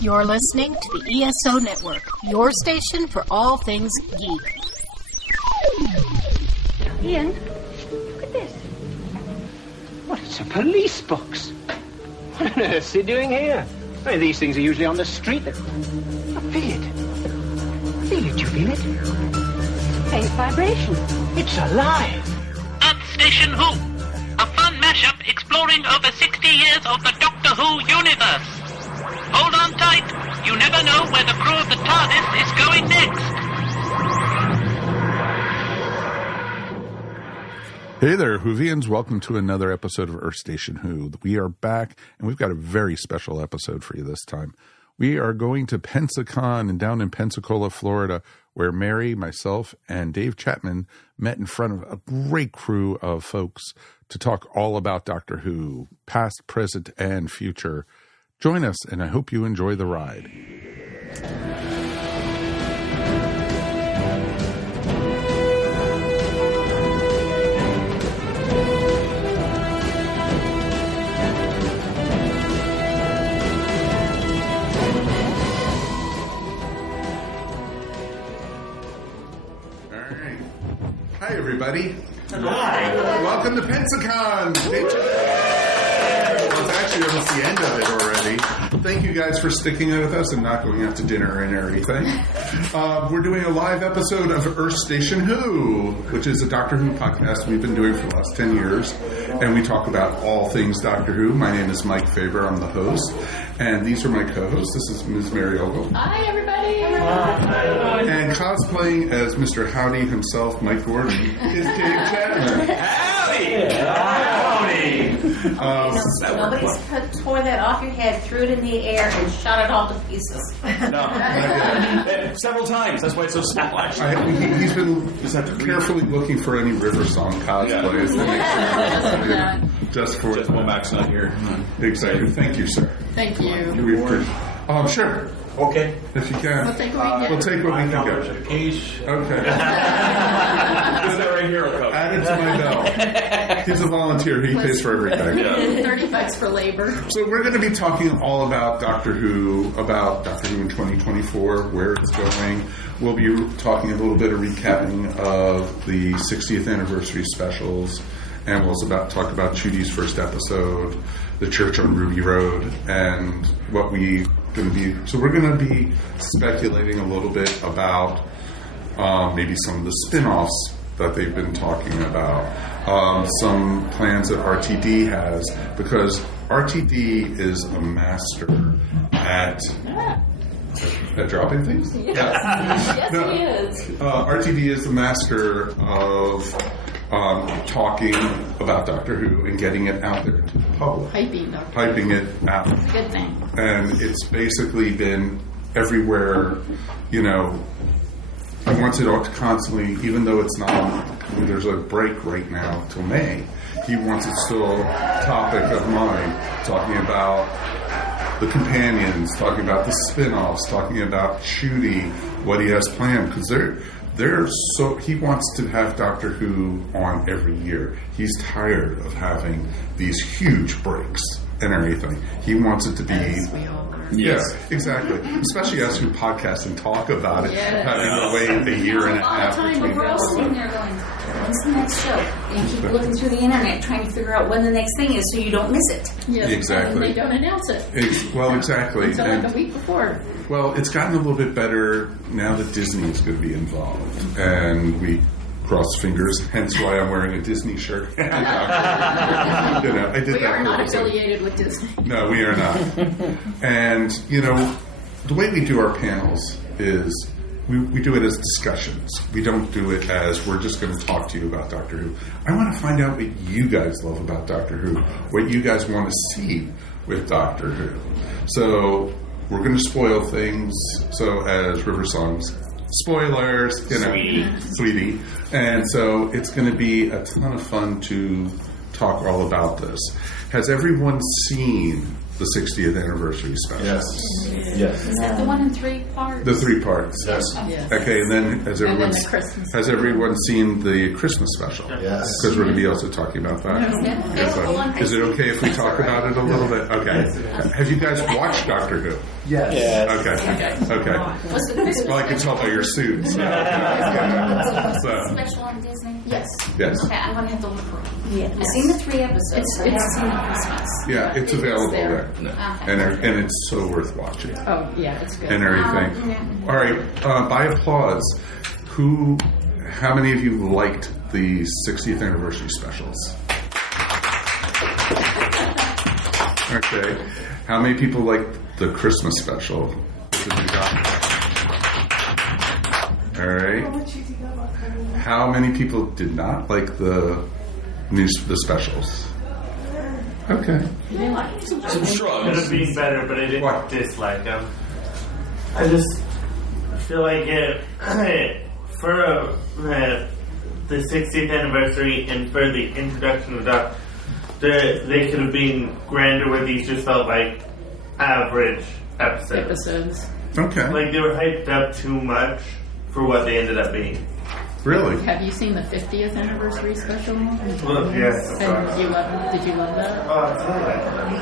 You're listening to the ESO Network, your station for all things geek. Ian, look at this. What, it's a police box. What on earth is he doing here? I mean, these things are usually on the street. I feel it. Feel it, you feel it? Faint vibration. It's alive. At Station Who, a fun mashup exploring over 60 years of the Doctor Who universe. Hold on tight. You never know where the crew of the TARDIS is going next. Hey there, Whovians. Welcome to another episode of Earth Station Who. We are back, and we've got a very special episode for you this time. We are going to Pensacon and down in Pensacola, Florida, where Mary, myself, and Dave Chapman met in front of a great crew of folks to talk all about Doctor Who, past, present, and future. Join us, and I hope you enjoy the ride. Hi, everybody. Hi. Welcome to Pensacon. Well, it's actually almost the end of it already. Thank you guys for sticking with us and not going out to dinner and everything. We're doing a live episode of Earth Station Who, which is a Doctor Who podcast we've been doing for the last 10 years. And we talk about all things Doctor Who. My name is Mike Faber. I'm the host. And these are my co-hosts. This is Ms. Mary Ogle. Hi, everybody. And cosplaying as Mr. Howdy himself, Mike Gordon, is Dave Chapman. Howdy! Nobody's tore that off your head, threw it in the air, and shot it all to pieces. No. Several times. That's why it's so small, actually. He's been carefully looking for any River Song cosplays. Just Womack's not here. Exactly. Thank you, sir. Thank you. Sure. Okay. If you can. We'll take what we We'll get. take what we can get. Quiche. Okay. Is that right here? Add it to my belt. He's a volunteer. He pays for everything. $30 for labor. So we're going to be talking all about Doctor Who in 2024, where it's going. We'll be talking a little bit of recapping of the 60th anniversary specials, and we'll also talk about Chudi's first episode, The Church on Ruby Road, and what we going to be. So we're going to be speculating a little bit about maybe some of the spin-offs that they've been talking about, some plans that RTD has, because RTD is a master at dropping things? Yes, he is. RTD is the master of talking about Doctor Who and getting it out there to the public. Hyping it out. Good thing. And it's basically been everywhere, he wants it all to constantly, even though it's not, there's a break right now till May, he wants it still topic of mind, talking about the companions, talking about the spin-offs, talking about Chudi, what he has planned, because he wants to have Doctor Who on every year. He's tired of having these huge breaks and everything. He wants it to be... Yes, exactly. Especially us who podcast and talk about it, having to wait a year and a half between. But we're all sitting there going, when's the next show? And you keep looking through the internet trying to figure out when the next thing is so you don't miss it. Yes, exactly. And they don't announce it. Exactly. Until like a week before. Well, it's gotten a little bit better now that Disney is going to be involved. And we cross fingers, hence why I'm wearing a Disney shirt. I did We that are not purposely. affiliated with Disney. No, we are not. And, the way we do our panels is we do it as discussions. We don't do it as we're just going to talk to you about Doctor Who. I want to find out what you guys love about Doctor Who, what you guys want to see with Doctor Who. So we're going to spoil things. So as River Songs, spoilers, sweetie. And so it's going to be a ton of fun to talk all about this. Has everyone seen the 60th anniversary special. Yes. Yes. Is that the one in 3 parts? The 3 parts. Yes. Okay, and then has everyone seen the Christmas special? Yes. Because we're going to be also talking about that. Yeah. Is it okay if we talk about it a little bit? Okay. Have you guys watched Doctor Who? Yes. Okay. What's the Christmas Well, I can tell by your suits. So. special on Disney? Yes. Yes. Okay, I'm going to have to look for it. Yeah. I've seen the 3 episodes, but I haven't seen the Christmas. Yeah, it's available there. Okay. And it's so worth watching. Oh, yeah, it's good. And everything. All right, by applause, how many of you liked the 60th anniversary specials? Okay. How many people liked the Christmas special? All right. How many people did not like the specials? Okay. Some shrugs. Could have been better, but I didn't dislike them. I just feel like for the 60th anniversary and for the introduction of Doctor, they could have been grander, where these just felt like average episodes. Okay. Like they were hyped up too much for what they ended up being. Really? Have you seen the 50th anniversary special? Well, yes. And did you love that? Oh,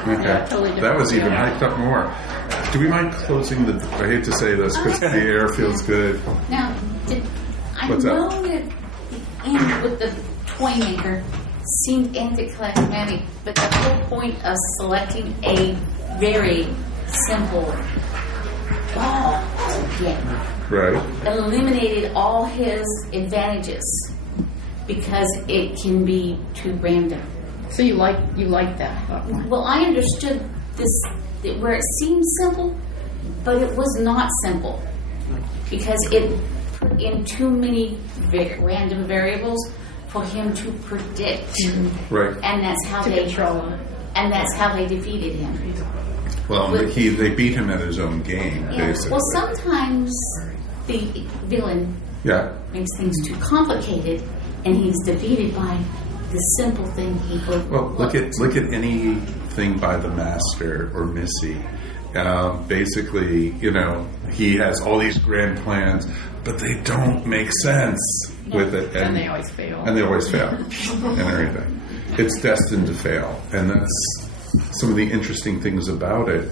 Okay. Yeah, totally different. That was even hyped up more. Do we mind closing the... I hate to say this because the air feels good. Now, I What's know up? that the end with the toy maker seemed anticlimactic, but the whole point of selecting a very simple ball again Right. eliminated all his advantages because it can be too random. So you like that? Well, I understood this where it seemed simple, but it was not simple because it put in too many random variables for him to predict, Right. and that's how they defeated him. Well, they beat him at his own game, basically. Well, sometimes the villain makes things too complicated, and he's defeated by the simple thing he overlooked. Well, look at anything by the Master or Missy. Basically, he has all these grand plans, but they don't make sense with it, And they always fail. And everything. It's destined to fail, and that's some of the interesting things about it.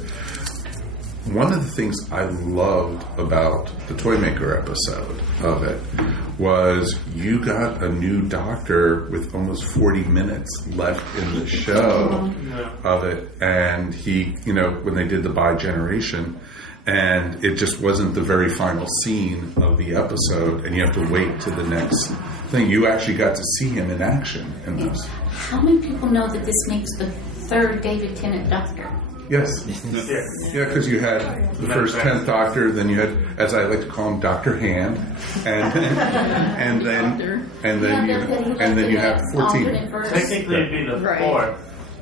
One of the things I loved about the Toymaker episode of it was you got a new Doctor with almost 40 minutes left in the show of it, and he, when they did the bi-generation, and it just wasn't the very final scene of the episode, and you have to wait to the next thing. You actually got to see him in action in this. How many people know that this makes the 3rd David Tennant Doctor? Yes. Yeah, because you had the first 10th Doctor, then you had, as I like to call him, Dr. Hand, and then you have 14. Technically, it'd be the 4th.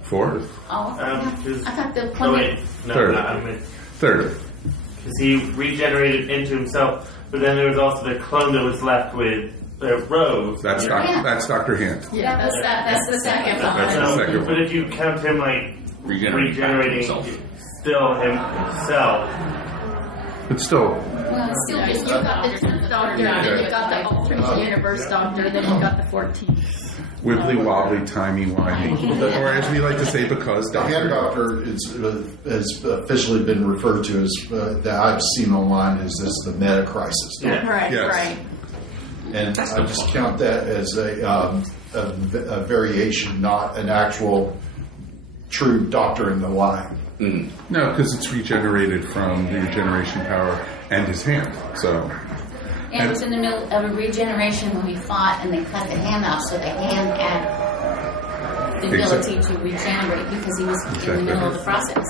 Fourth? Oh, I thought the No, wait. No, Third. Third. Because he regenerated into himself, but then there was also the clone that was left with Rose. That's Dr. Hand. Yeah, that's the second one. That's the second But one. if you count him like regenerating still himself. But still, Well, it's still You just got the 10th Doctor, then you got the alternate universe Doctor, then you got the 14th. wibbly wobbly, timey wimey, or as we like to say, because The Hand Doctor has officially been referred to as, that I've seen online, as the meta crisis. Yeah. Right, Yes. right. And I just count that as a variation, not an actual true Doctor in the line. No, because it's regenerated from the regeneration power and his hand. So, And it was in the middle of a regeneration when we fought, and they cut the hand off, so the hand had the ability to regenerate because he was in the middle of the process.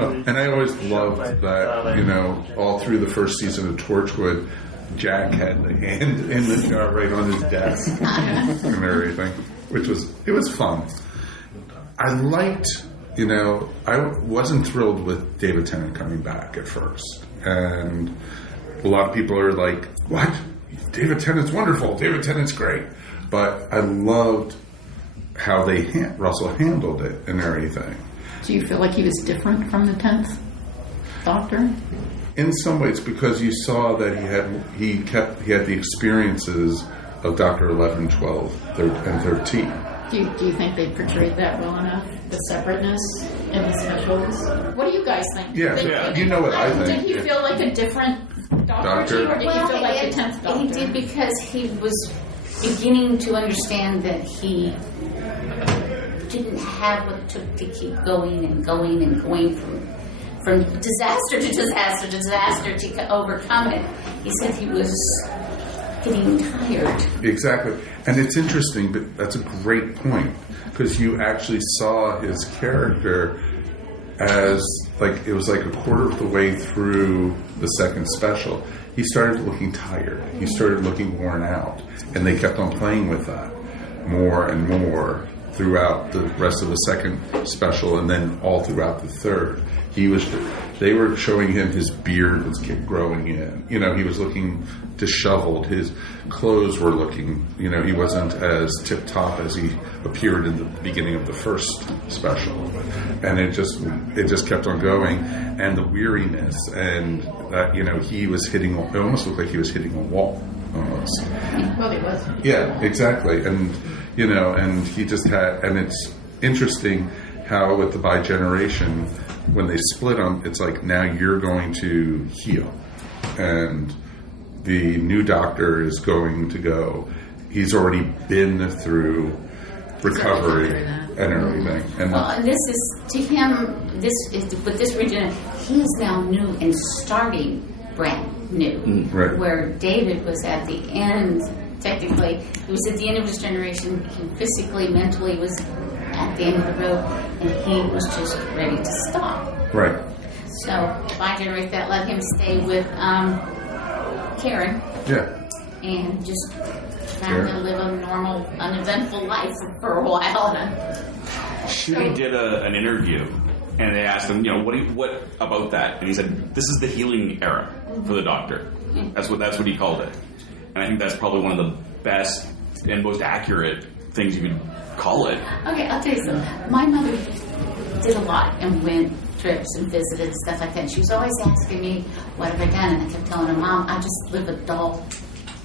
well, and I always loved that, all through the first season of Torchwood, Jack had the hand in the jar right on his desk and everything, it was fun. I liked, I wasn't thrilled with David Tennant coming back at first, and a lot of people are like, what? David Tennant's wonderful. David Tennant's great. But I loved how Russell handled it and everything. Do you feel like he was different from the 10th Doctor? In some ways, because you saw that he had the experiences of Dr. 11, 12, and 13. Do you think they portrayed that well enough? The separateness and the specials? What do you guys think? Yeah, you know what I think. Did he feel like a different doctor to you, or did he feel like the 10th Doctor? He did, because he was beginning to understand that he didn't have what it took to keep going and going and going from disaster to disaster to disaster to overcome it. He said he was getting tired. Exactly. And it's interesting, but that's a great point, because you actually saw his character as, like, it was like a quarter of the way through the second special. He started looking tired. He started looking worn out. And they kept on playing with that more and more throughout the rest of the second special, and then all throughout the third. They were showing him his beard was growing in. You know, he was looking disheveled. His clothes were looking, you know, he wasn't as tip-top as he appeared in the beginning of the first special. And it just kept on going. And the weariness, and that, you know, he was hitting, it almost looked like he was hitting a wall, almost. Well, he was. Yeah, exactly. And, you know, and he just had, and it's interesting how with the bi-generation, when they split them, it's like, now you're going to heal. And the new doctor is going to go. He's already been through recovery and everything. And this is, to him, with this region, he is now new and starting brand new. Right. Where David was at the end, technically, he was at the end of his generation. He physically, mentally was at the end of the road, and he was just ready to stop. Right. So, bi-generation, that let him stay with Karen. Yeah. And just trying to live a normal, uneventful life for a while. She did an interview, and they asked him, you know, what about that? And he said, this is the healing era for the Doctor. That's what he called it. And I think that's probably one of the best and most accurate things you could call it. Okay, I'll tell you something. My mother did a lot and went trips and visited and stuff like that. She was always asking me, what have I done? And I kept telling her, Mom, I just live a dull,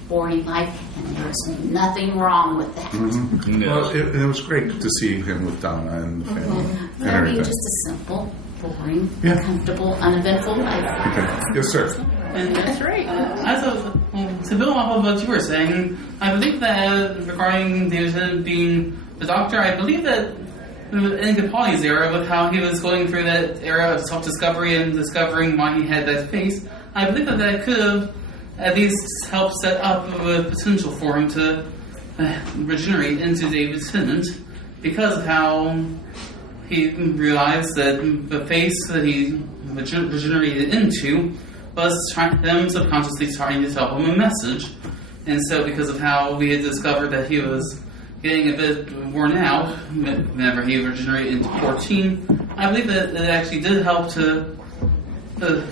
boring life, and there's nothing wrong with that. Mm-hmm. No. Well, it was great to see him with Donna and the family. And I mean, just a simple, boring, comfortable, uneventful life. Okay. Yes, sir. And that's right. To build off of what you were saying, I believe that regarding David being the Doctor, I believe that in Capaldi's era, with how he was going through that era of self-discovery and discovering why he had that face, I believe that could have at least helped set up a potential for him to regenerate into David Tennant, because of how he realized that the face that he regenerated into was them subconsciously trying to tell him a message. And so because of how we had discovered that he was getting a bit worn out whenever he regenerated into 14, I believe that it actually did help to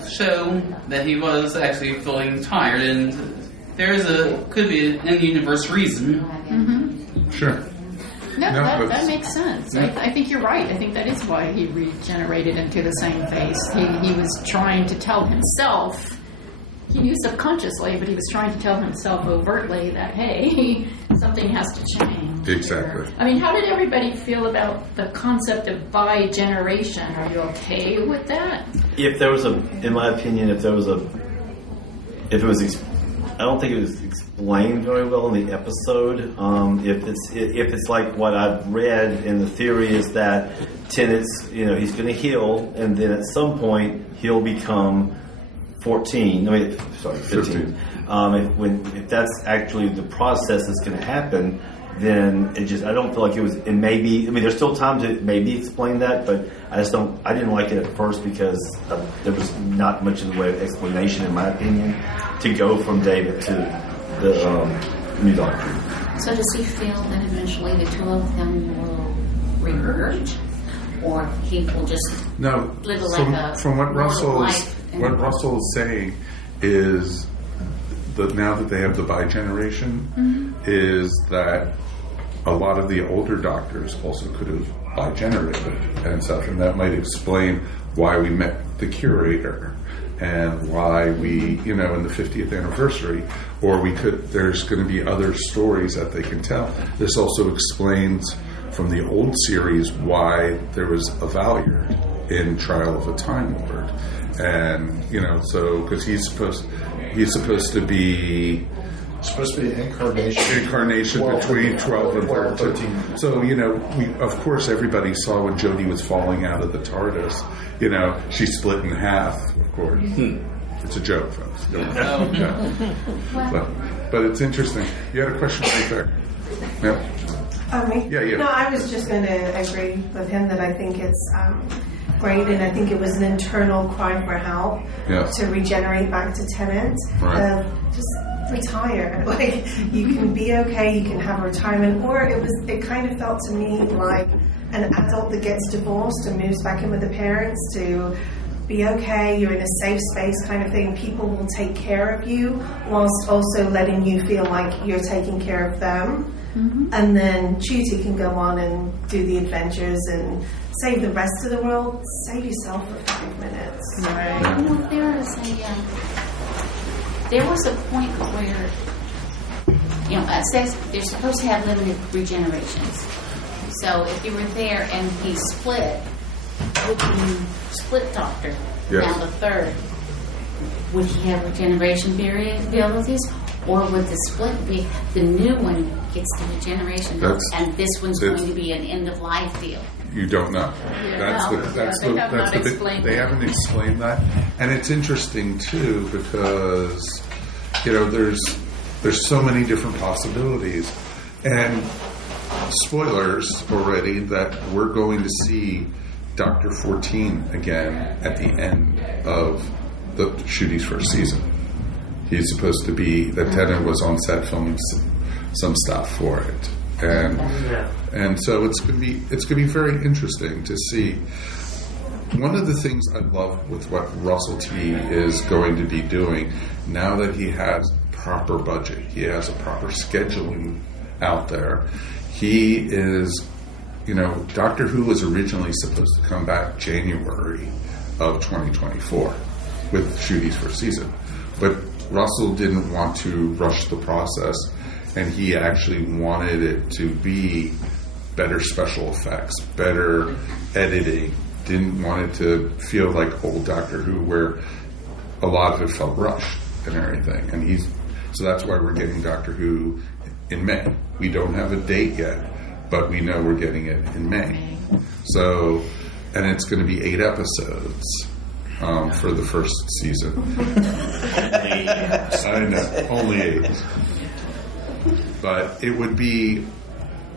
show that he was actually feeling tired, and could be an in-universe reason. Mm-hmm. Sure. No, that makes sense. Yeah. I think you're right. I think that is why he regenerated into the same face. He was trying to tell himself, he knew subconsciously, but he was trying to tell himself overtly that, hey, something has to change. Exactly. I mean, how did everybody feel about the concept of bi-generation? Are you okay with that? If there was in my opinion, I don't think it was explained very well in the episode. If it's like what I've read, and the theory is that Tennant's, he's going to heal, and then at some point he'll become 15. If that's actually the process that's going to happen, then I don't feel like it was. And maybe, there's still time to maybe explain that, but I didn't like it at first because there was not much in the way of explanation, in my opinion, to go from David to the new Doctor. So does he feel that eventually the two of them will remerge, or he will just live from what Russell is saying is that now that they have the bi-generation, is that a lot of the older doctors also could have generated and stuff, and that might explain why we met the curator and why we, in the 50th anniversary, or there's going to be other stories that they can tell. This also explains from the old series why there was a Valiant in Trial of a Time Lord, and so because he's supposed to be incarnation between 12 and 13. So of course everybody saw when Jodie was falling out of the TARDIS, she split in half, of course. It's a joke, folks. But it's interesting. You had a question right there. Yeah. Me? Yeah. No, I was just going to agree with him that I think it's great, and I think it was an internal cry for help to regenerate back to Tennant. Right. Just retire. Like, you can be okay, you can have a retirement, or it kind of felt to me like an adult that gets divorced and moves back in with the parents to be okay, you're in a safe space kind of thing. People will take care of you whilst also letting you feel like you're taking care of them. Mm-hmm. And then Chuti can go on and do the adventures and save the rest of the world. Save yourself for 5 minutes. Right. There was a point where, it says they're supposed to have limited regenerations. So if you were there and he split, would you split Doctor down the third? Would he have regeneration abilities? Or would the split be the new one gets the regeneration and this one's going to be an end of life deal? You don't know. They haven't explained that, and it's interesting too because there's so many different possibilities, and spoilers already that we're going to see Dr. 14 again at the end of the Shooty's first season. He's supposed to be that Tennant was on set filming some stuff for it. And so it's going to be very interesting to see. One of the things I love with what Russell T is going to be doing now that he has proper budget, he has a proper scheduling out there. He is, Doctor Who was originally supposed to come back January of 2024 with Shooty's first season, but Russell didn't want to rush the process, and he actually wanted it to be better special effects, better editing, didn't want it to feel like old Doctor Who where a lot of it felt rushed and everything. And so that's why we're getting Doctor Who in May. We don't have a date yet, but we know we're getting it in May. So, and it's going to be 8 episodes for the first season. I know, only 8. But it would be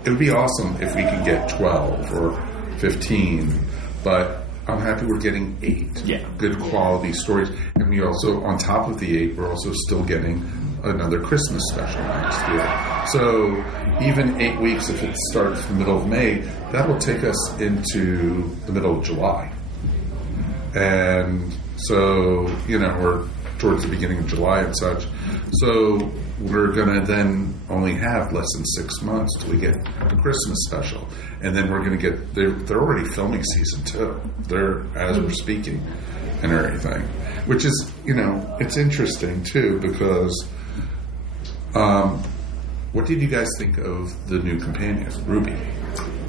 awesome if we could get 12 or 15. But I'm happy we're getting 8 good quality stories. And we also, on top of the 8, we're also still getting another Christmas special next year. So even 8 weeks, if it starts the middle of May, that will take us into the middle of July. And so, we're towards the beginning of July and such. So we're going to then only have less than 6 months till we get the Christmas special. And then we're going to get, they're already filming season 2. As we're speaking and everything. Which is, it's interesting too because what did you guys think of the new companion, Ruby?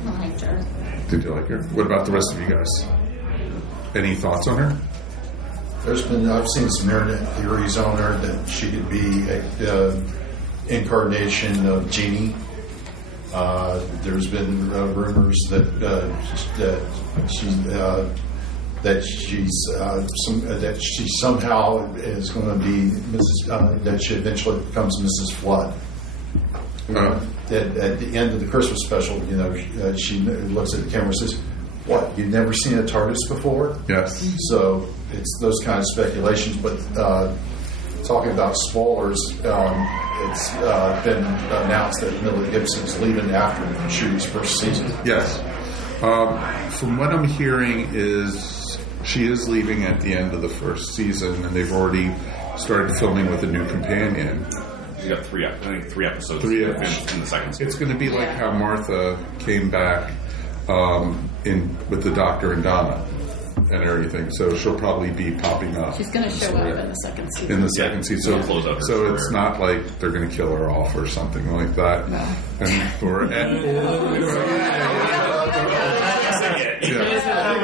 I liked her. Did you like her? What about the rest of you guys? Any thoughts on her? I've seen some internet theories on her that she could be an incarnation of Jeannie. There's been rumors that she somehow is going to be that she eventually becomes Mrs. Flood. At the end of the Christmas special, she looks at the camera and says, "What? You've never seen a TARDIS before?" Yes. So it's those kind of speculations. But talking about spoilers, it's been announced that Millie Gibson's leaving after Shooty's first season. Yes. From what I'm hearing is she is leaving at the end of the first season, and they've already started filming with a new companion. You got 3 episodes. 3 in the second season. It's going to be like how Martha came back with the Doctor and Donna and everything. So she'll probably be popping up. She's going to show up in the second season. In the second season. So it's not like they're going to kill her off or something like that. No. That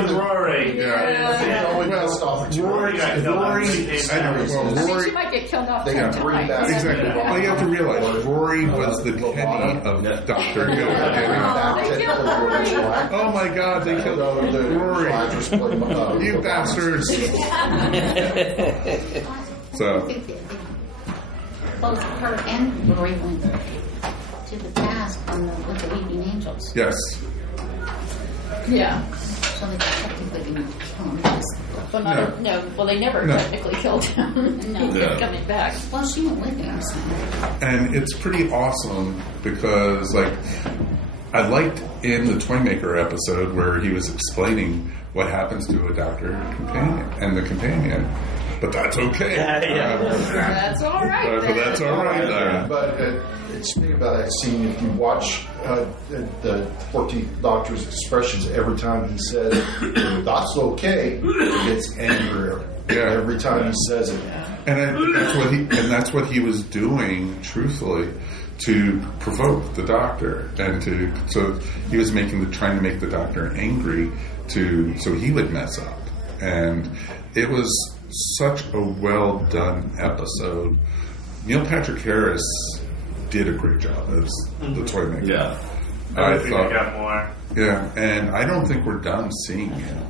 was Rory. She might get killed off too. Exactly. Well, you have to realize Rory was the Penny of Doctor Who. Oh my God, they killed Rory. You bastards. So. Both her and Rory went to the task with the Weeping Angels. Yes. Yeah. So they technically didn't kill him. Well, they never technically killed him. No. He kept coming back. Well, she went with him. So. And it's pretty awesome because, like, I liked in the Toymaker episode where he was explaining what happens to a doctor and the companion. But that's okay. That's all right. But that's all right there. But speaking about that scene, if you watch the 14th Doctor's expressions every time he says "that's okay," he gets angrier. Every time he says it, and that's what he was doing, truthfully, to provoke the Doctor, and so he was trying to make the Doctor angry so he would mess up, and it was such a well done episode. Neil Patrick Harris did a great job as the Toymaker. Yeah, I thought we got more. Yeah, and I don't think we're done seeing him.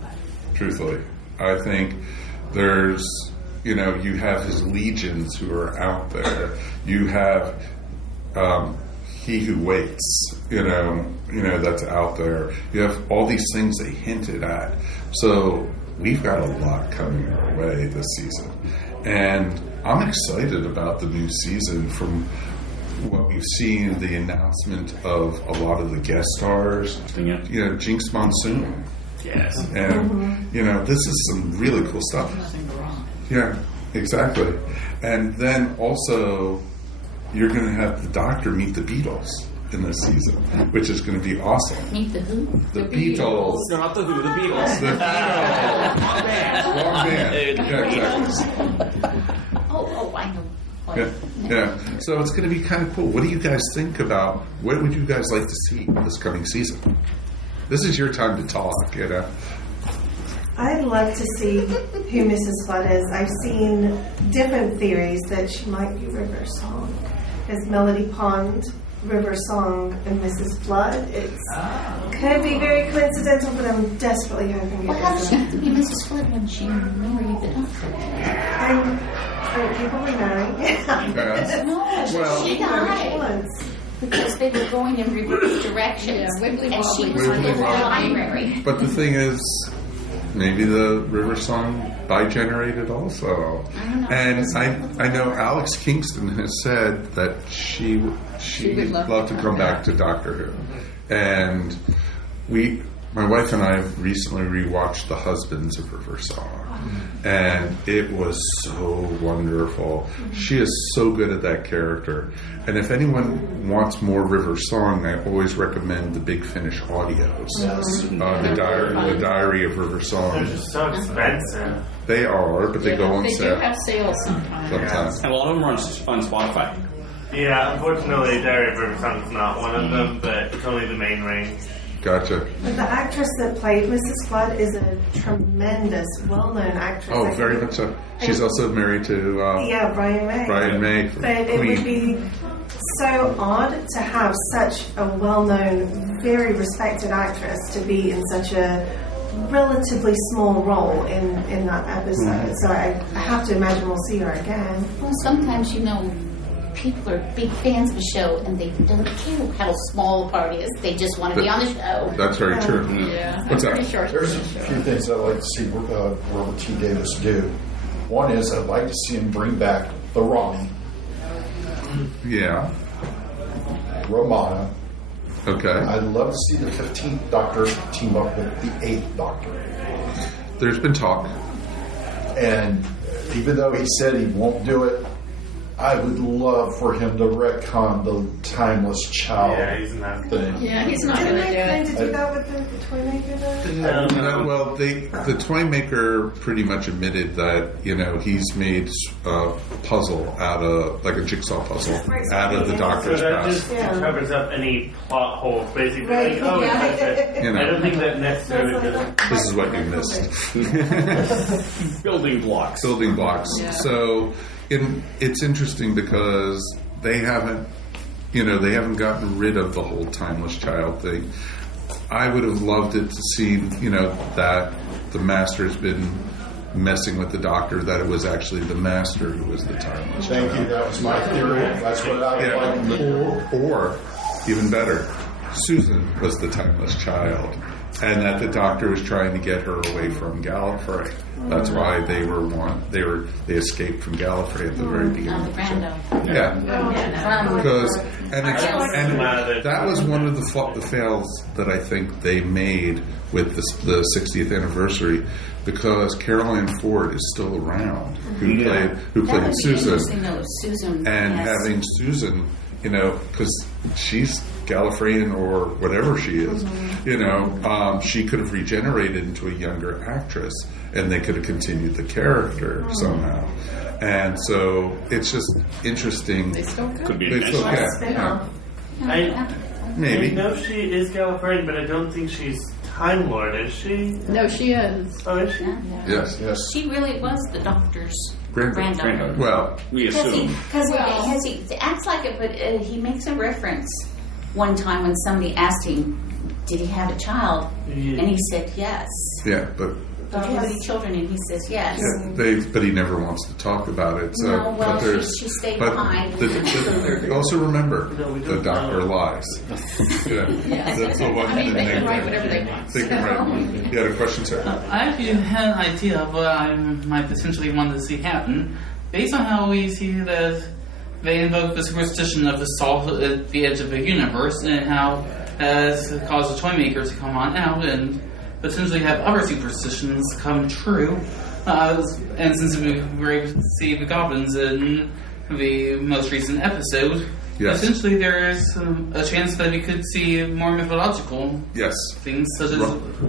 Truthfully, I think there's you have his legions who are out there. You have He Who Waits. That's out there. You have all these things they hinted at. So we've got a lot coming our way this season. And I'm excited about the new season from what we've seen, the announcement of a lot of the guest stars. Jinx Monsoon. Yes. And, this is some really cool stuff. Yeah, exactly. And then also, you're going to have the Doctor meet the Beatles in this season, which is going to be awesome. Meet the who? The Beatles. No, not the Who, the Beatles. The Beatles. Wrong band. Yeah, exactly. Oh, I know. Yeah. So it's going to be kind of cool. What do you guys think about, what would you guys like to see this coming season? This is your time to talk, I'd love to see who Mrs. Flood is. I've seen different theories that she might be River Song. As Melody Pond, River Song, and Mrs. Flood. It could be very coincidental, but I'm desperately hoping it How does she isn't. have to be Mrs. Flood when she married the Doctor? You probably know. No, she died. Because they were going in reverse directions. And she was in the library. But the thing is, maybe the River Song bi-generated also. And I know Alex Kingston has said that she would love to come back to Doctor Who. And my wife and I recently rewatched The Husbands of River Song. And it was so wonderful. She is so good at that character. And if anyone wants more River Song, I always recommend the Big Finish audios. The Diary of River Song. They're just so expensive. They are, but they go on sale. They do have sales sometimes. And a lot of them are on Spotify. Yeah, unfortunately, Diary of River Song is not one of them, but it's only the main ring. Gotcha. But the actress that played Mrs. Flood is a tremendous, well-known actress. Oh, very much so. She's also married to Brian May. Brian May. But it would be so odd to have such a well-known, very respected actress to be in such a relatively small role in that episode. Mm-hmm. So I have to imagine we'll see her again. Well, sometimes, people are big fans of a show and they don't care how small a part is. They just want to be on the show. That's very true. Yeah. What's that? There's a few things I'd like to see Robert T. Davis do. One is I'd like to see him bring back the Ronnie. Yeah. Romana. Okay. I'd love to see the 15th Doctor team up with the 8th Doctor. There's been talk. And even though he said he won't do it, I would love for him to retcon the timeless child thing. Yeah, he's not going to do it. Did you do that with the toy maker though? No, well, the toy maker pretty much admitted that he's made a puzzle out of like a jigsaw puzzle out of the Doctor's So that past. just covers up any plot holes, basically. Right, Like, yeah. I don't think that necessarily does. This is what you missed. Building blocks. Building blocks. Yeah. So it's interesting because they haven't gotten rid of the whole timeless child thing. I would have loved it to see, that the Master has been messing with the Doctor, that it was actually the Master who was the timeless child. Thank you. That was my theory. That's what I would like to do. Or even better, Susan was the timeless child, and that the Doctor was trying to get her away from Gallifrey. That's why they escaped from Gallifrey at the very beginning. Yeah, because and that was one of the fails that I think they made with the 60th anniversary, because Caroline Ford is still around, who played Susan, and having Susan, because she's Gallifreyan or whatever she is, she could have regenerated into a younger actress, and they could have continued the character somehow. And so it's just interesting. They still could be They still can. Maybe. I know she is Gallifreyan, but I don't think she's Time Lord, is she? No, she is. Oh, is she? Yes. She really was the Doctor's Granddaughter. granddaughter. Well, we assume. Because he acts like it, but he makes a reference one time when somebody asked him, did he have a child? Yeah. And he said yes. yeah, but Did you have any children? And he says yes. but he never wants to talk about it. So, No, well, but there's, she stayed but behind. also remember, the Doctor lies. That's the one I mean, they thing can write whatever they want. They can write. You had a question, sir? I actually had an idea of what I might potentially want to see happen, based on how we see that they invoke the superstition of the salt at the edge of the universe, and how that has caused the toy maker to come on out and potentially have other superstitions come true. And since we were able to see the goblins in the most recent episode, essentially there is a chance that we could see more mythological things, such as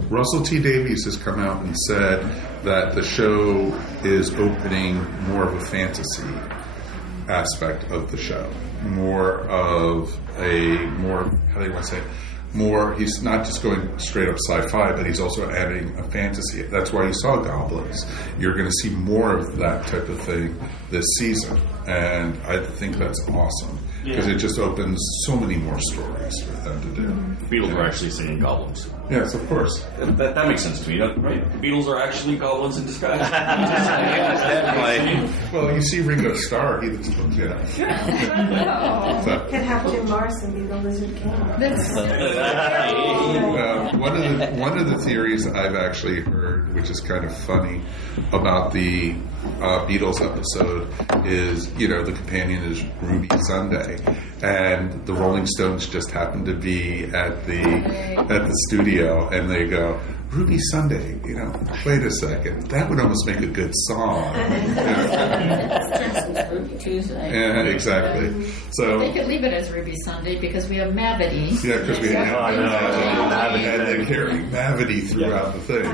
Russell T. Davies has come out and said that the show is opening more of a fantasy aspect of the show, more of a how do you want to say it? He's not just going straight up sci-fi, but he's also adding a fantasy. That's why you saw goblins. You're going to see more of that type of thing this season, and I think that's awesome, because it just opens so many more stories for them to do. Beatles are actually singing goblins. Yes, of course. That makes sense to me, right? Beatles are actually goblins in disguise. Well, you see Ringo Starr, he looks, Could have Jim Morrison be the Lizard King. One of the theories I've actually heard, which is kind of funny, about the Beatles episode is, the companion is Ruby Sunday, and the Rolling Stones just happened to be at the studio, and they go, Ruby Sunday, wait a second, that would almost make a good song. Ruby Tuesday. Yeah, exactly. So they could leave it as Ruby Sunday because we have Mavity. Yeah, because we have Mavity, and they're carrying Mavity throughout the thing,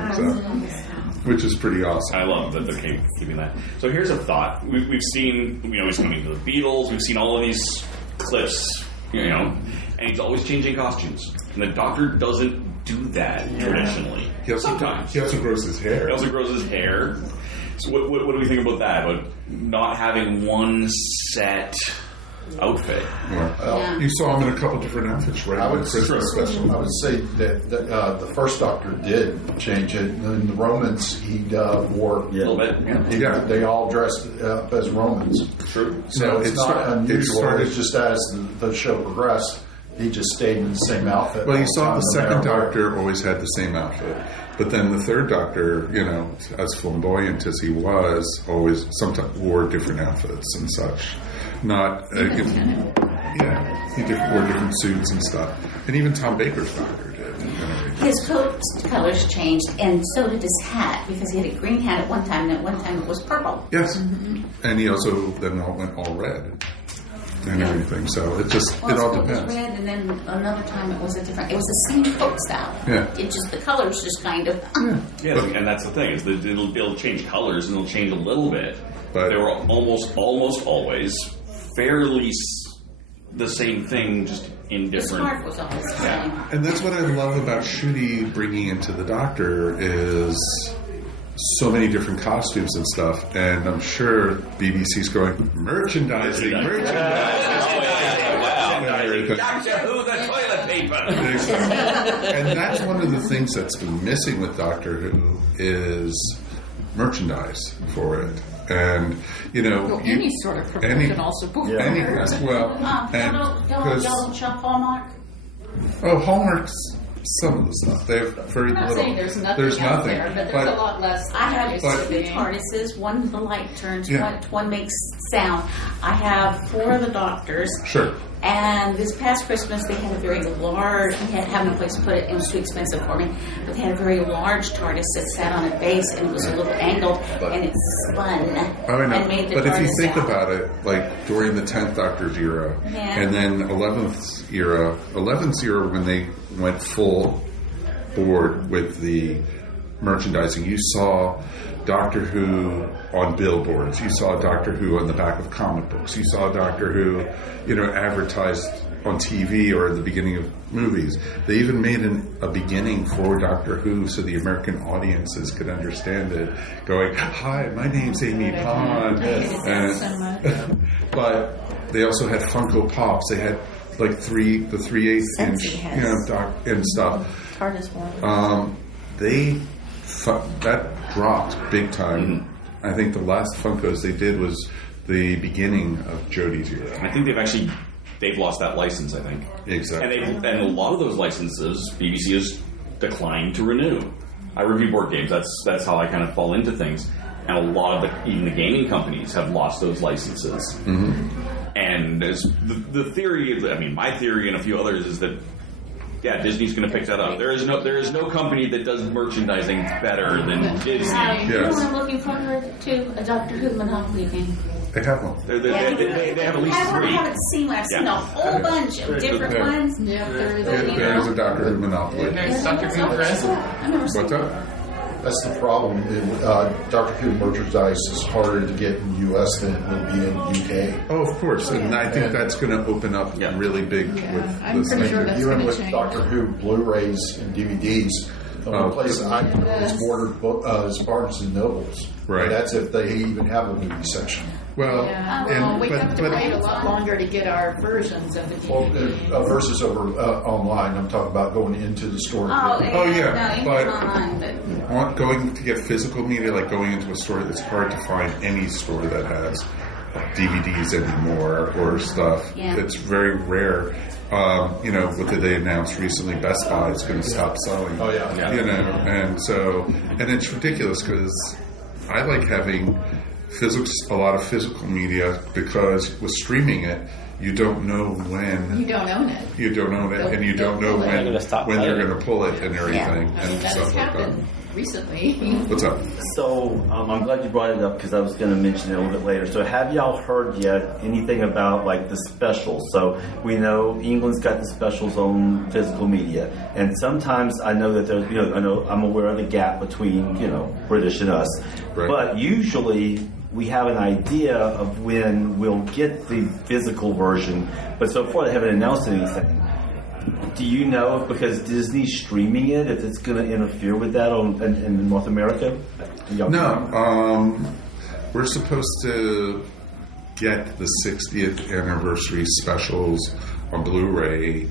which is pretty awesome. I love that they're keeping that. So here's a thought: we've seen, he's coming to the Beatles. We've seen all of these clips, and he's always changing costumes, and the Doctor doesn't do that traditionally. He also grows his hair. So what do we think about that? About not having one set outfit? You saw him in a couple different outfits, right? I would say that the first Doctor did change it. In the Romans, he wore. A little bit. They all dressed up as Romans. True. So it's not unusual. It's just as the show progressed, he just stayed in the same outfit. Well, you saw the second Doctor always had the same outfit. But then the third Doctor, as flamboyant as he was, always sometimes wore different outfits and such. He wore different suits and stuff. And even Tom Baker's Doctor did. his coat colors changed, and so did his hat, because he had a green hat at one time, and at one time it was purple. Yes. And he also then went all red and everything. So it all It depends. was red, and then another time it was a different. It was the same coat style. Yeah. It just the colors just kind of. Yeah, and that's the thing is that it'll change colors and it'll change a little bit, but they were almost always fairly the same thing, just in The different. scarf was always the same. And that's what I love about Shooty bringing into the Doctor is so many different costumes and stuff. And I'm sure BBC's going, merchandising. Doctor Who, the toilet paper. And that's one of the things that's been missing with Doctor Who is merchandise for it. And, any sort of promotional support. Y'all don't shop Hallmark? Oh, Hallmark's some of the stuff. They have very I'm not little. saying there's nothing out there, but there's a lot less. I have used to two be. TARDISes. One the light turns, Yeah. one makes sound. I have 4 of the Doctors. Sure. And this past Christmas, they had a very large. We had having a place to put it. It was too expensive for me. But they had a very large TARDIS that sat on a base, and it was a little angled, and it spun Oh, I know. and made the But if you TARDIS think sound. about it, like during the 10th Doctor's era, Yeah. and then 11th era when they went full board with the merchandising, you saw Doctor Who on billboards, you saw Doctor Who on the back of comic books, you saw Doctor Who, advertised on TV or at the beginning of movies. They even made a beginning for Doctor Who so the American audiences could understand it, going, "Hi, my name's Amy Pond." But they also had Funko Pops. They had like the 3/8 inch, and stuff. TARDIS one. That dropped big time. I think the last Funkos they did was the beginning of Jodie's era. I think they've lost that license, I think. Exactly. And a lot of those licenses, BBC has declined to renew. I review board games. That's how I kind of fall into things. And a lot of even the gaming companies have lost those licenses. Mm-hmm. And as the theory, my theory and a few others is that, Disney's going to pick that up. There is no company that does merchandising better than Disney. You know what I'm looking forward to? A Doctor Who Monopoly game. They have one. They have at least 3. I haven't seen one. I've seen a whole bunch of different ones. Yeah, There is a Doctor Who Monopoly. There's Doctor Who Press. What's up? That's the problem. Doctor Who merchandise is harder to get in the U.S. than it will be in the U.K. Oh, of course. And I think that's going to open up really big with I'm this pretty thing. sure that's Even gonna with change. Doctor Who Blu-rays and DVDs, the only place I can is ordered is Barnes and Nobles. Right. And that's if they even have a movie section. Well, we have to wait a lot longer to get our versions of the DVD. Versus over online. I'm talking about going into the store. But going to get physical media, like going into a store, it's hard to find any store that has DVDs anymore or stuff. Yeah. It's very rare. What did they announce recently? Best Buy is going to stop selling. Oh, yeah. And it's ridiculous because I like having a lot of physical media because with streaming it, you don't know when. You don't own it. You don't own it, and you don't know when they're going to pull it and everything. And That stuff has like that. happened recently. What's up? So I'm glad you brought it up because I was going to mention it a little bit later. So have y'all heard yet anything about like the specials? So we know England's got the specials on physical media, and sometimes I know that there's I'm aware of the gap between British and us, Right. but usually we have an idea of when we'll get the physical version, but so far they haven't announced anything. Do you know if because Disney's streaming it, if it's going to interfere with that in North America? No. We're supposed to get the 60th anniversary specials on Blu-ray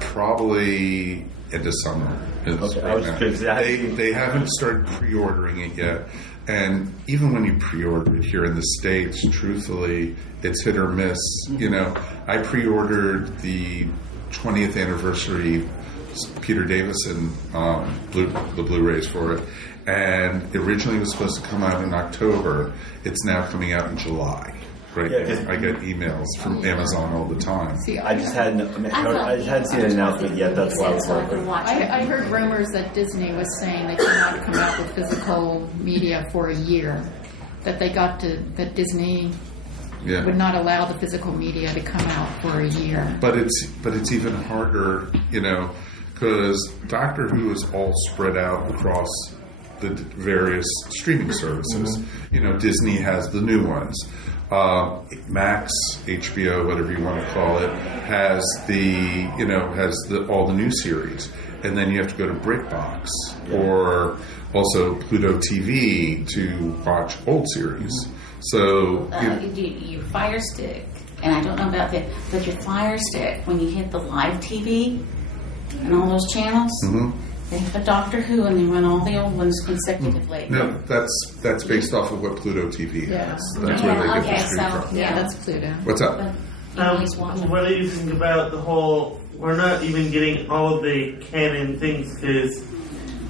probably into summer. They haven't started pre-ordering it yet. And even when you pre-order it here in the States, truthfully, it's hit or miss. I pre-ordered the 20th anniversary Peter Davison the Blu-rays for it, and it originally was supposed to come out in October. It's now coming out in July. right Yeah, now. I get emails from Amazon all the time. See, I just hadn't seen an announcement yet. That's why I was wondering. I heard rumors that Disney was saying they cannot come out with physical media for a year. That that Disney would not allow the physical media to come out for a year. But it's even harder, because Doctor Who is all spread out across the various streaming services. Disney has the new ones. Max, HBO, whatever you want to call it, has all the new series, and then you have to go to BritBox or also Pluto TV to watch old series. So your Fire Stick, and I don't know about that, but your Fire Stick, when you hit the live TV and all those channels, they have a Doctor Who, and they run all the old ones consecutively. No, that's based off of what Pluto TV has. That's Yeah, where they okay, get the stream from. Yeah, that's Pluto. What's up? What do you think about the whole? We're not even getting all of the canon things because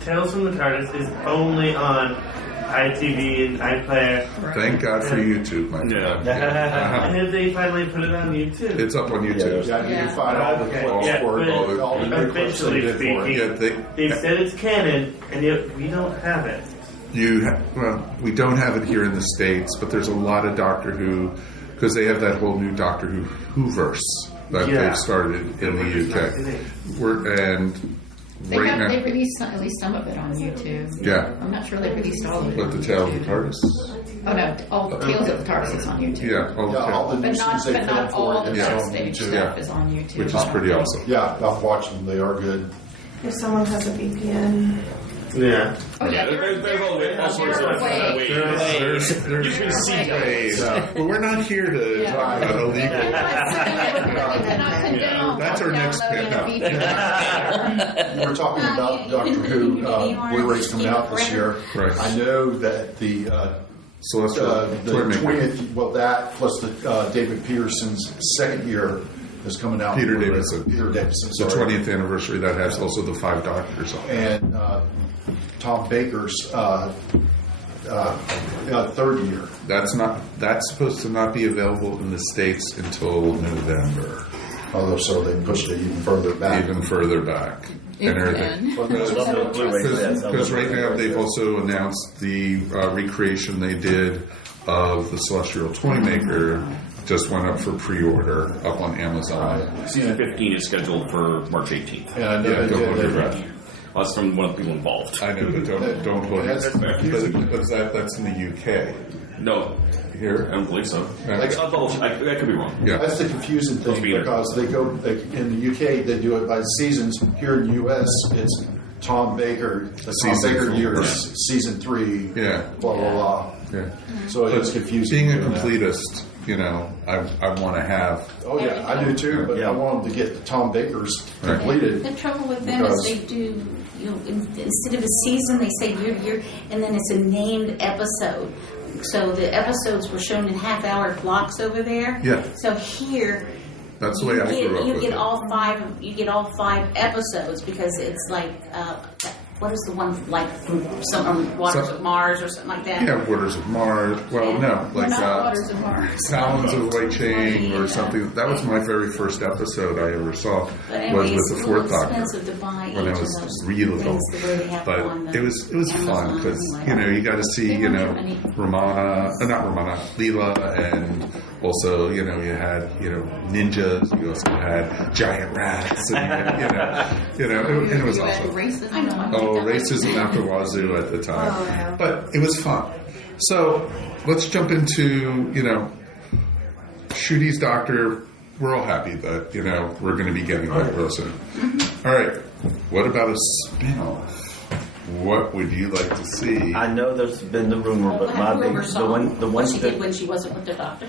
Tales from the TARDIS is only on iTV and iPlayer. Thank God for YouTube, my friend. And if they finally put it on YouTube, it's up on YouTube. Yeah, you can find all the clips for it, all the new clips they did for it. They've said it's canon, and yet we don't have it. We don't have it here in the States, but there's a lot of Doctor Who, because they have that whole new Doctor Who-verse that they've started in the UK. They released at least some of it on YouTube. Yeah. I'm not sure they released all of it. But the Tales of the TARDIS? Oh no, all the Tales of the TARDIS is on YouTube. Yeah, all the new scenes they but not filmed all for the it is on backstage YouTube. stuff is on YouTube. Which is pretty awesome. Yeah, I've watched them. They are good. If someone has a VPN. Yeah. Oh, yeah. There's all sorts of ways. There's ways. But we're not here to talk about illegal. That's our next panel. We're talking about Doctor Who Blu-rays coming out this year. Right. I know that the 20th, that plus the David Peterson's second year is coming out. Peter Davison. The Sorry. 20th anniversary that has also the 5 Doctors on it. And Tom Baker's third year. That's supposed to not be available in the States until November. Although, so they pushed it even further back. Because right now they've also announced the recreation they did of the Celestial Toymaker just went up for pre-order up on Amazon. Season 15 is scheduled for March 18th. Don't hold your breath. Well, that's from one of the people involved. I know, but don't hold your breath. Because that's in the UK. No. Here? I don't believe so. I could be wrong. Yeah. That's the confusing thing because they go in the UK they do it by seasons. Here in the US it's Tom Baker. Tom Baker years season 3. Yeah. Blah blah blah. Yeah. So it's confusing. Being a completist, I want to have. Oh yeah, I do too. But I want them to get Tom Baker's completed. The trouble with them is they do. Instead of a season, they say year, and then it's a named episode. So the episodes were shown in half-hour blocks over there. Yeah. So here, that's the way I grew up. You get all 5. You get all 5 episodes because it's like what is the one like some Waters of Mars or something like that? Yeah, Waters of Mars. Well, no, like Waters of Mars. Talons of Wei Chang or something. That was my very first episode I ever saw. Was with the 4th Doctor when I was real little. But it was fun because you got to see Romana, not Romana, Leela, and also you had ninjas. You also had giant rats, and it was awesome. Racism out the wazoo at the time. But it was fun. So let's jump into, Shudi's Doctor. We're all happy that, we're going to be getting that real soon. All right. What about a spin-off? What would you like to see? I know there's been the rumor, but the one she did when she wasn't with the doctor.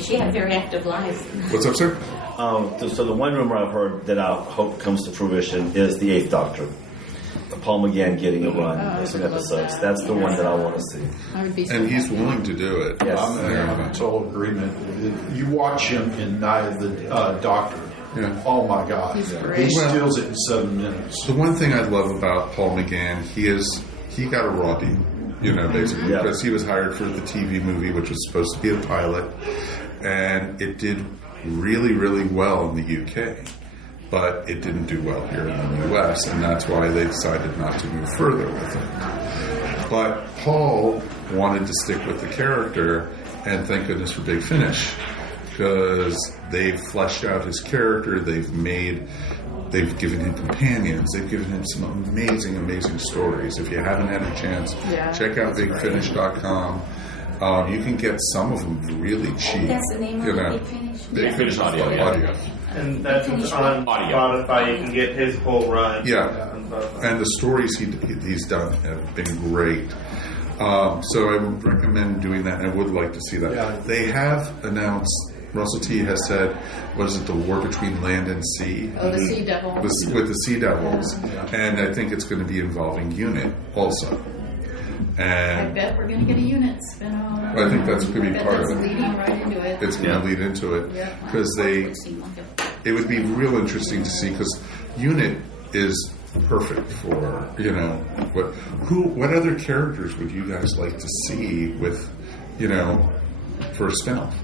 She had a very active life. What's up, sir? So the one rumor I've heard that I hope comes to fruition is the 8th Doctor. Paul McGann getting a run of some episodes. That's the one that I want to see. And he's willing to do it. Yes. I'm in total agreement. You watch him in Night of the Doctor. Yeah. Oh my God. He steals it in 7 minutes. The one thing I love about Paul McGann, he got a raw deal. basically, because he was hired for the TV movie, which was supposed to be a pilot, and it did really, really well in the UK, but it didn't do well here in the US, and that's why they decided not to move further with it. But Paul wanted to stick with the character, and thank goodness for Big Finish, because they've fleshed out his character, they've given him companions, they've given him some amazing, amazing stories. If you haven't had a chance, check out bigfinish.com. You can get some of them really cheap. That's the name of Big Finish? Big Finish Audio. And that's on Spotify. You can get his whole run. Yeah. And the stories he's done have been great. So I would recommend doing that, and I would like to see that. Yeah. They have announced, Russell T has said, what is it, the war between land and sea? Oh, the Sea Devils. With the Sea Devils. And I think it's going to be involving UNIT also. And I bet we're going to get a unit spin-off. I think that's going to be part of it. It's leading right into it. It's going to lead into it. Because it would be real interesting to see, because UNIT is perfect for, what other characters would you guys like to see with, for a spin-off?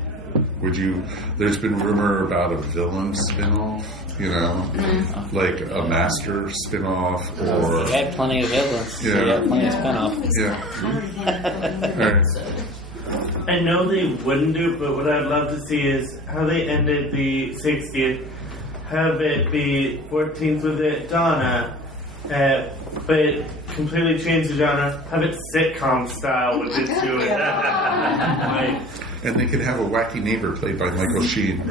There's been rumor about a villain spin-off, like a master spin-off, or... We had plenty of villains. Yeah. We had plenty of spin-off. Yeah. I know they wouldn't do it, but what I'd love to see is how they ended the 60th. Have it be 14th with it, Donna, but completely change the genre. Have it sitcom style with it to it. And they could have a wacky neighbor played by Michael Sheen.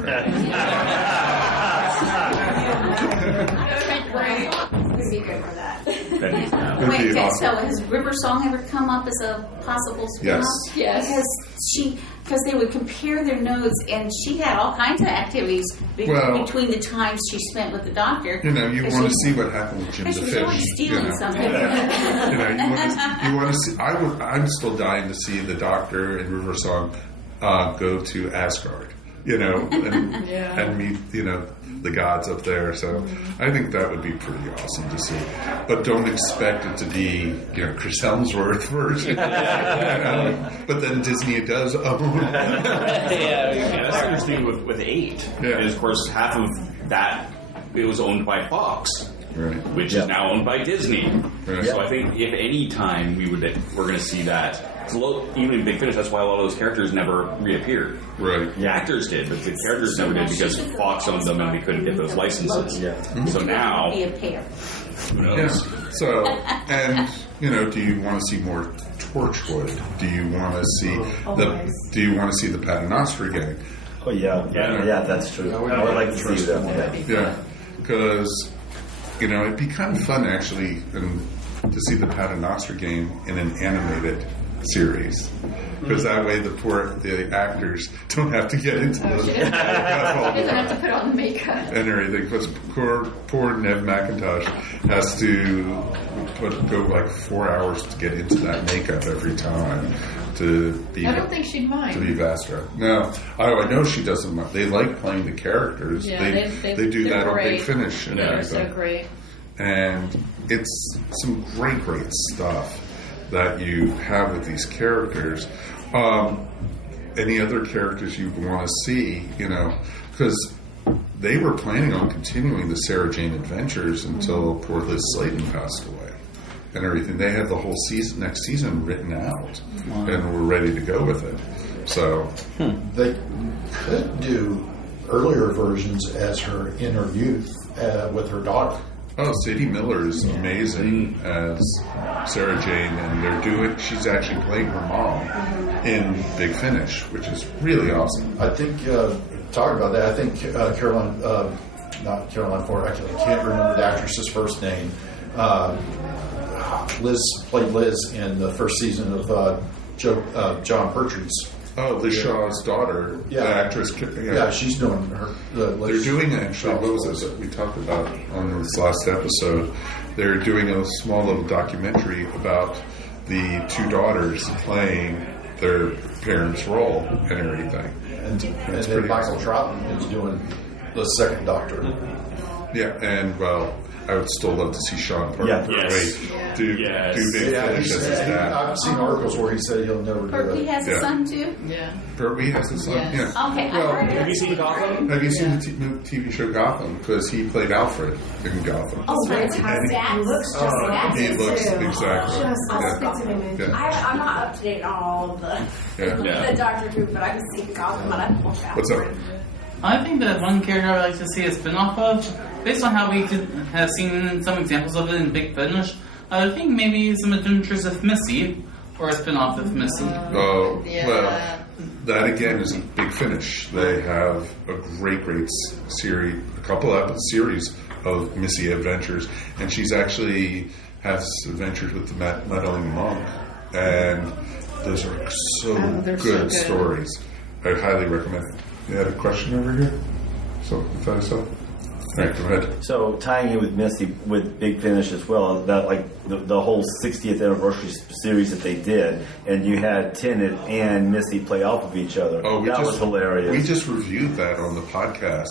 Wait, so has River Song ever come up as a possible spin-off? Yes. Because they would compare their notes, and she had all kinds of activities between the times she spent with the doctor. You want to see what happened with Jim the She was Fish. always stealing something. You want to see. I'm still dying to see the Doctor and River Song go to Asgard. And meet the gods up there. So I think that would be pretty awesome to see. But don't expect it to be Chris Hemsworth version. But then Disney does own. That's interesting with 8. Yeah. Is, of course, half of that it was owned by Fox. Right. Which is now owned by Disney. Right. So I think if any time we're going to see that, even in Big Finish, that's why a lot of those characters never reappeared. Right. The actors did, but the characters never did because Fox owned them and they couldn't get those licenses. So now, Be a pair. who knows? Yeah. So, and do you want to see more Torchwood? Do you want to see Do you want to see the Paternoster gang? Oh yeah, that's true. I would like to see that. Yeah, because it'd be kind of fun actually to see the Paternoster game in an animated series, because that way the actors don't have to get into those. Doesn't have to put on the makeup and everything. Because poor Ned McIntosh has to go like 4 hours to get into that makeup every time to be. I don't think she'd mind. To be Vastra. No, I know she doesn't mind. They like playing the characters. Yeah, they do that on Big Finish and they're everything. so great. And it's some great stuff that you have with these characters. Any other characters you want to see, because they were planning on continuing the Sarah Jane Adventures until poor Liz Sladen passed away and everything. They had the whole next season written out and were ready to go with it. So they could do earlier versions as her inner youth with her daughter. Oh, Sadie Miller is amazing as Sarah Jane, and she's actually playing her mom in Big Finish, which is really awesome. I think, talking about that, I think not Caroline Ford, I can't remember the actress's first name. Liz played Liz in the first season of John Pertree's. Oh, Liz Shaw's daughter, the actress. Yeah, she's doing her. They're doing actually. What was this that we talked about on this last episode? They're doing a small little documentary about the two daughters playing their parents' role and everything. And then Michael Troutman is doing the second Doctor. Yeah, and I would still love to see Sean Pertwee do Big Finish as his dad. I've seen articles where he said he'll never do Pertwee that. has a son too? Yeah. Pertwee has a son, yeah. Okay, Well, I heard Have you seen Gotham? have you seen the TV show Gotham? Because he played Alfred in Gotham. Oh, fantastic. He looks just like He looks exactly. just a Yeah. spitting image. Yeah. I'm not up to date on all of the, Yeah. the Doctor Who, but I've seen Gotham and I've watched out. What's up? I think that one character I'd like to see a spin-off of, based on how we have seen some examples of it in Big Finish, I think maybe some Adventures of Missy, or a spin-off of Missy. Oh, well, that again is a Big Finish. They have a great series, a couple of series of Missy adventures, and she's actually has adventures with the meddling monk, and those are good stories. I highly recommend it. You had a question over here? So, if I saw. All right, go ahead. So tying in with Misty with Big Finish as well, that like the whole 60th anniversary series that they did, and you had Tennant and Misty play off of each other. Oh, that was hilarious. We just reviewed that on the podcast.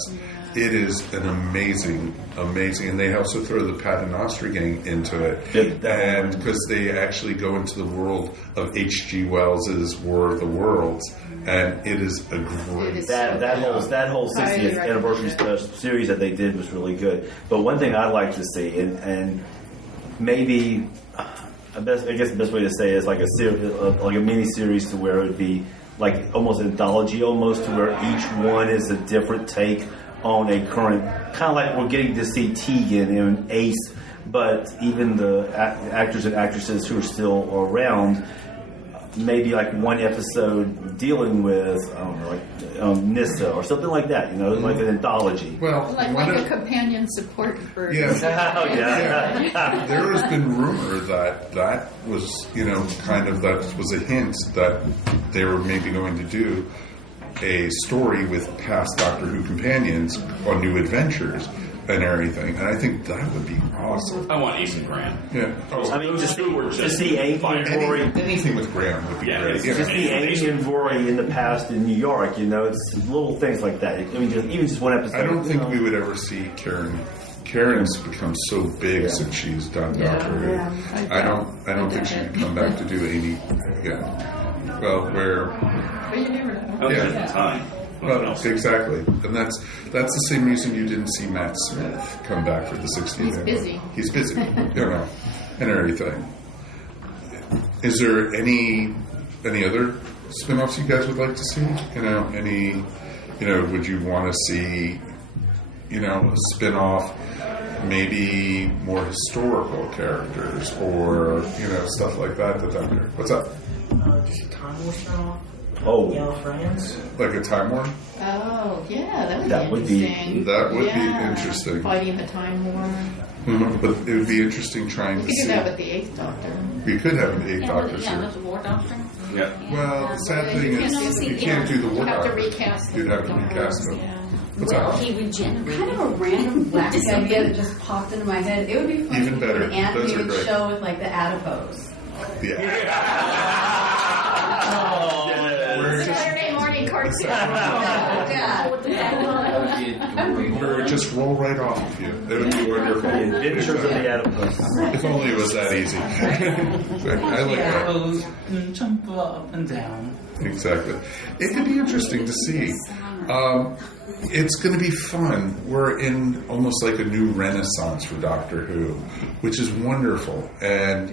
It is an amazing, and they also throw the Paternoster gang into it, and because they actually go into the world of H.G. Wells's War of the Worlds, and it is a great. That whole 60th anniversary series that they did was really good. But one thing I'd like to see, and maybe I guess the best way to say it is like a mini series to where it would be like almost an anthology, almost to where each one is a different take on a current, kind of like we're getting to see Tegan and Ace, but even the actors and actresses who are still around, maybe like one episode dealing with, I don't know, like Nissa or something like that, you know, like an anthology. Well, like a companion support for. Yeah. Yeah. There has been rumor that was, that was a hint that they were maybe going to do a story with past Doctor Who companions on new adventures and everything, and I think that would be awesome. I want Ace and Graham. Yeah. I mean, to see Amy and Rory. Anything with Graham would be great. To see Amy and Rory in the past in New York, it's little things like that. I mean, even just one episode. I don't think we would ever see Karen. Karen's become so big since she's done Doctor Who. Yeah. I don't think she can come back to do Amy again. Well, But you never know. Time. Well, exactly, and that's the same reason you didn't see Matt Smith come back for the 60th. He's busy. He's busy, and everything. Is there any other spin-offs you guys would like to see? Would you want to see, a spin-off, maybe more historical characters or stuff like that? What's up? Just a Time War spin-off. Oh. Yellow Friends. Like a Time War? Oh, yeah, that would be interesting. That would be interesting. Fighting the Time War. Mm-hmm. But it would be interesting trying to We see. could do that with the Eighth Doctor. We could have an Eighth Doctor with series. the War Doctor. Yeah. Well, the sad thing is you can't do the War You'd have to Doctor. recast them. You'd have to recast them. What's Well, that? he regenerated. Kind of a random wacky idea that just popped into my head. It would be fun Even better. if an Those are animated great. show with like the adipose. Saturday morning cartoon. Or just roll right off of you. It would be wonderful. The Adventures of the Adipose. If only it was that easy. I like that. Jump up and down. Exactly. It could be interesting to see. It's going to be fun. We're in almost like a new renaissance for Doctor Who, which is wonderful. And,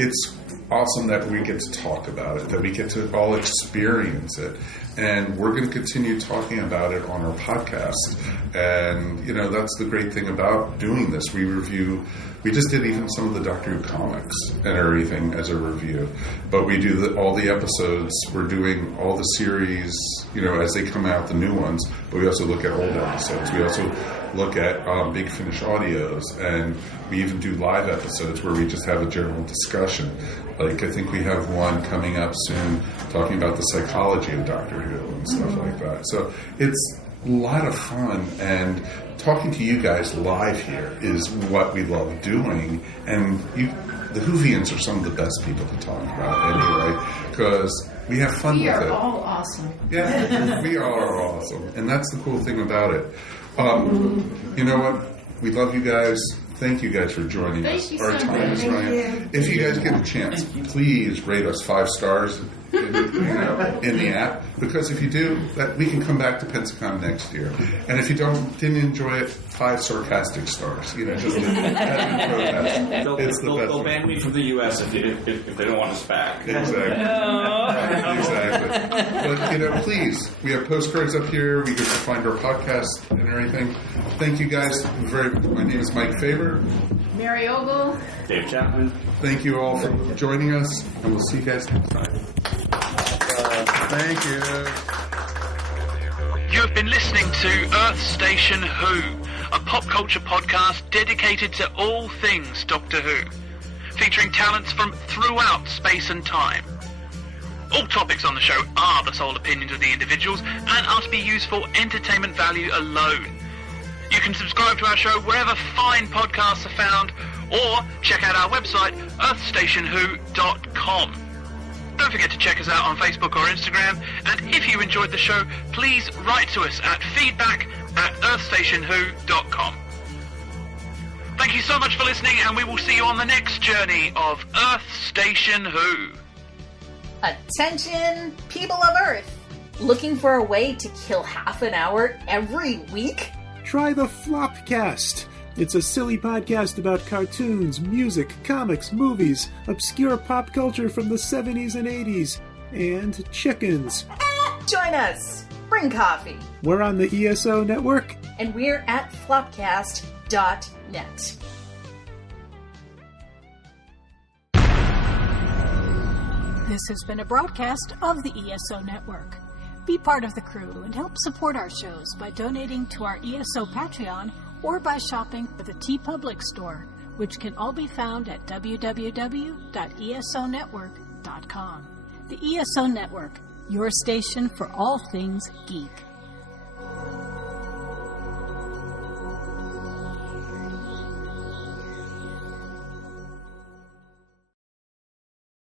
it's awesome that we get to talk about it, that we get to all experience it. And we're going to continue talking about it on our podcast. And, that's the great thing about doing this. We just did even some of the Doctor Who comics and everything as a review. But we do all the episodes. We're doing all the series, as they come out, the new ones. But we also look at old episodes. We also look at Big Finish audios. And we even do live episodes where we just have a general discussion. Like, I think we have one coming up soon talking about the psychology of Doctor Who and stuff like that. So it's a lot of fun, and talking to you guys live here is what we love doing. And the Whovians are some of the best people to talk about anyway, because we have fun with it. We are all awesome. Yeah, we all are awesome, and that's the cool thing about it. You know what? We love you guys. Thank you guys for joining Thank us. you Our so time much. is running. If you guys get a chance, please rate us 5 stars in the app, because if you do, we can come back to Pensacon next year. And if you didn't enjoy it, 5 sarcastic stars. Just it's the best. They'll ban me from the U.S. if they don't want us back. Exactly. But please, we have postcards up here. We get to find our podcast and everything. Thank you guys very much. My name is Mike Faber. Mary Ogle. Dave Chapman. Thank you all for joining us, and we'll see you guys next time. Thank you. You have been listening to Earth Station Who, a pop culture podcast dedicated to all things Doctor Who, featuring talents from throughout space and time. All topics on the show are the sole opinions of the individuals and are to be used for entertainment value alone. You can subscribe to our show wherever fine podcasts are found, or check out our website, earthstationwho.com. Don't forget to check us out on Facebook or Instagram, and if you enjoyed the show, please write to us at feedback@earthstationwho.com. Thank you so much for listening, and we will see you on the next journey of Earth Station Who. Attention, people of Earth! Looking for a way to kill half an hour every week? Try the Flopcast. It's a silly podcast about cartoons, music, comics, movies, obscure pop culture from the 70s and 80s, and chickens. Join us! Bring coffee! We're on the ESO network, and we're at flopcast.net. This has been a broadcast of the ESO Network. Be part of the crew and help support our shows by donating to our ESO Patreon or by shopping at the TeePublic store, which can all be found at www.esonetwork.com. The ESO Network, your station for all things geek.